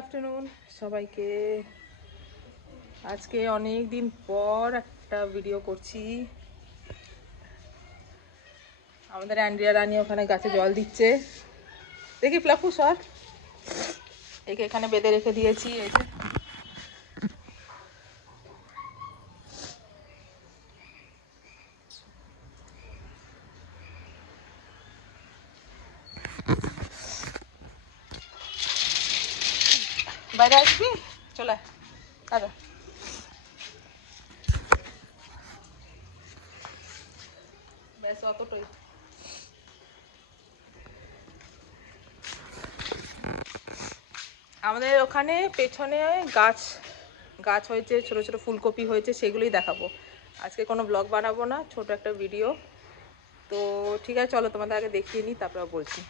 Afternoon সবাইকে। আজকে অনেক দিন পর একটা ভিডিও করছি। আমাদের অ্যান্ড্রিয়া রানী ওখানে গাছে জল দিচ্ছে। দেখি ফ্লাফু সর, একে এখানে বেঁধে রেখে দিয়েছি। এই যে বাইরে আসবি, চলে দাদা। ব্যাস অতটাই। আমাদের ওখানে পেছনে গাছ গাছ হয়েছে, ছোট ছোট ফুলকপি হয়েছে, সেগুলোই দেখাবো। আজকে কোনো ব্লগ বানাবো না, ছোট একটা ভিডিও। তো ঠিক আছে, চলো তোমাদের আগে দেখিয়ে নিই, তারপর বলছি।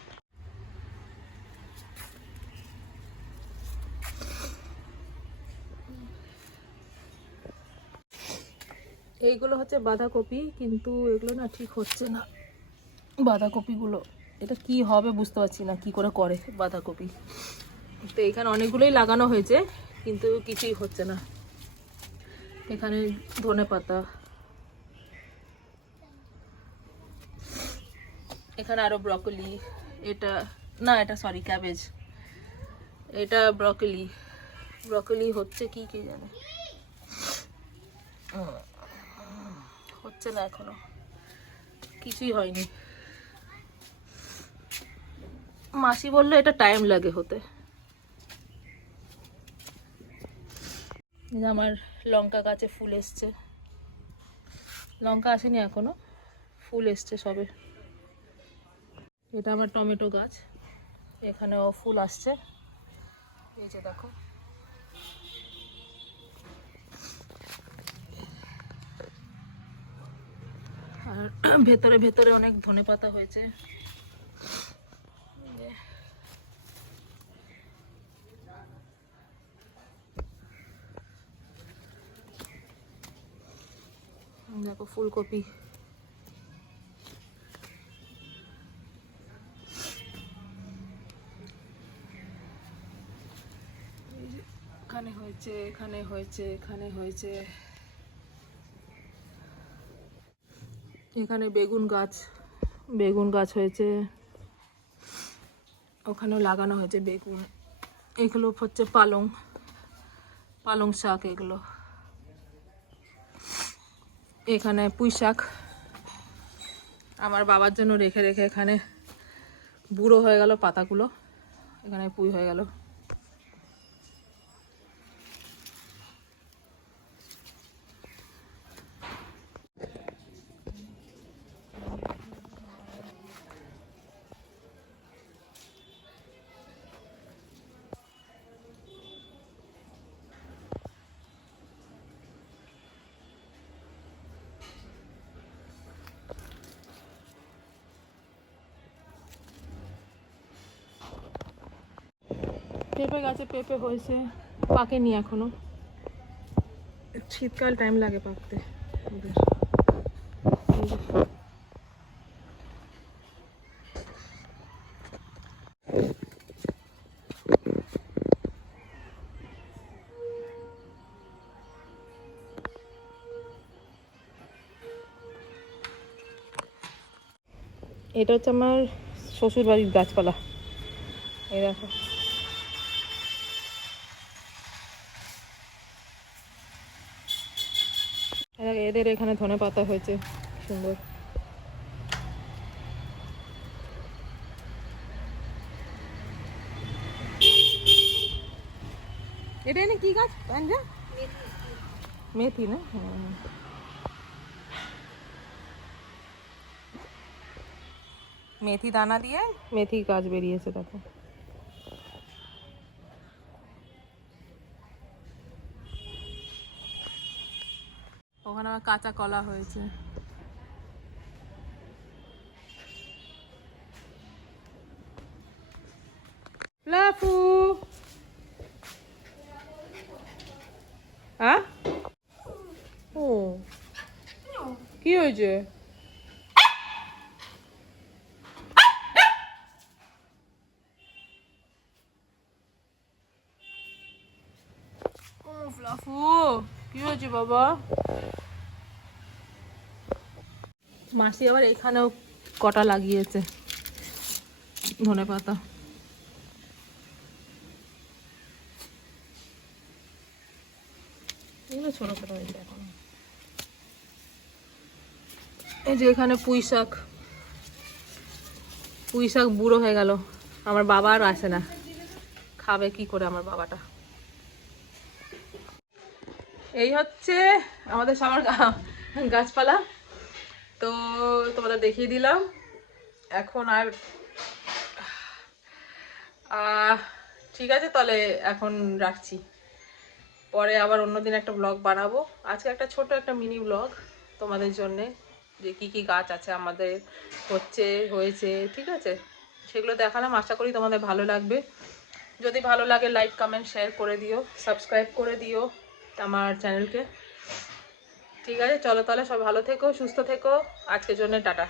এইগুলো হচ্ছে বাঁধাকপি, কিন্তু এগুলো না ঠিক হচ্ছে না বাঁধাকপিগুলো। এটা কি হবে বুঝতে পারছি না, কি করে বাঁধাকপি। তো এখানে অনেকগুলোই লাগানো হয়েছে, কিন্তু কিছুই হচ্ছে না। এখানে ধনেপাতা, এখানে আরো ব্রকলি, এটা না, এটা সরি ক্যাবেজ, এটা ব্রকলি। ব্রকলি হচ্ছে কি কি জানে, হচ্ছে না, এখনো কিছুই হয়নি। মাসি বললো এটা টাইম লাগে হতে। আমার লঙ্কা গাছে ফুল এসছে, লঙ্কা আসেনি এখনো, ফুল এসছে সবে। এটা আমার টমেটো গাছ, এখানেও ফুল আসছে, এই যে দেখো। আর ভেতরে ভেতরে অনেক ধনেপাতা হয়েছে। দেখো ফুলকপি, এখানে হয়েছে, এখানে হয়েছে, এখানে হয়েছে। এখানে বেগুন গাছ হয়েছে, ওখানেও লাগানো হয়েছে বেগুন। এগুলো হচ্ছে পালং শাক এগুলো। এখানে পুঁই শাক আমার বাবার জন্য রেখে রেখে এখানে বুড়ো হয়ে গেল পাতাগুলো, এখানে পুঁই হয়ে গেল। পেঁপে গাছে পেঁপে হয়েছে, পাকেনি এখনো, শীতকাল টাইম লাগে পাকতে ওদের। এটা হচ্ছে আমার শ্বশুর বাড়ির গাছপালা, এই দেখো। এদের এখানে ধনে পাতা হয়েছে সুন্দর। এটা এনে কি গাছ পাঞ্জা? মেথি না? মেথি দানা দিয়ে মেথি গাছ বেরিয়েছে দেখো। ওখানে আবার কাঁচা কলা হয়েছে। লাফু হ্যাঁ, ও কি হয়েছে? ফ্লাফু কি হয়েছে বাবা? মাসি আবার এখানেও কটা লাগিয়েছে ধনেপাতা। এগুলো ছোট ছোট হয়েছে এখন। এই যে এখানে পুঁই শাক বুড়ো হয়ে গেল, আমার বাবা আর আসে না, খাবে কি করে আমার বাবাটা। এই হচ্ছে আমাদের সবার গাছপালা, তো তোমাদের দেখিয়ে দিলাম। এখন আর ঠিক আছে, তাহলে এখন রাখছি, পরে আবার অন্যদিন একটা ব্লগ বানাবো। আজকে একটা ছোট একটা মিনি ব্লগ তোমাদের জন্যে, যে কি কি গাছ আছে আমাদের হয়েছে, ঠিক আছে, সেগুলো দেখালাম। আশা করি তোমাদের ভালো লাগবে। যদি ভালো লাগে লাইক কমেন্ট শেয়ার করে দিও, সাবস্ক্রাইব করে দিও আমার চ্যানেলকে। ঠিক আছে, চলো তাহলে সব ভালো থেকো, সুস্থ থেকো, আজকের জন্য টাটা।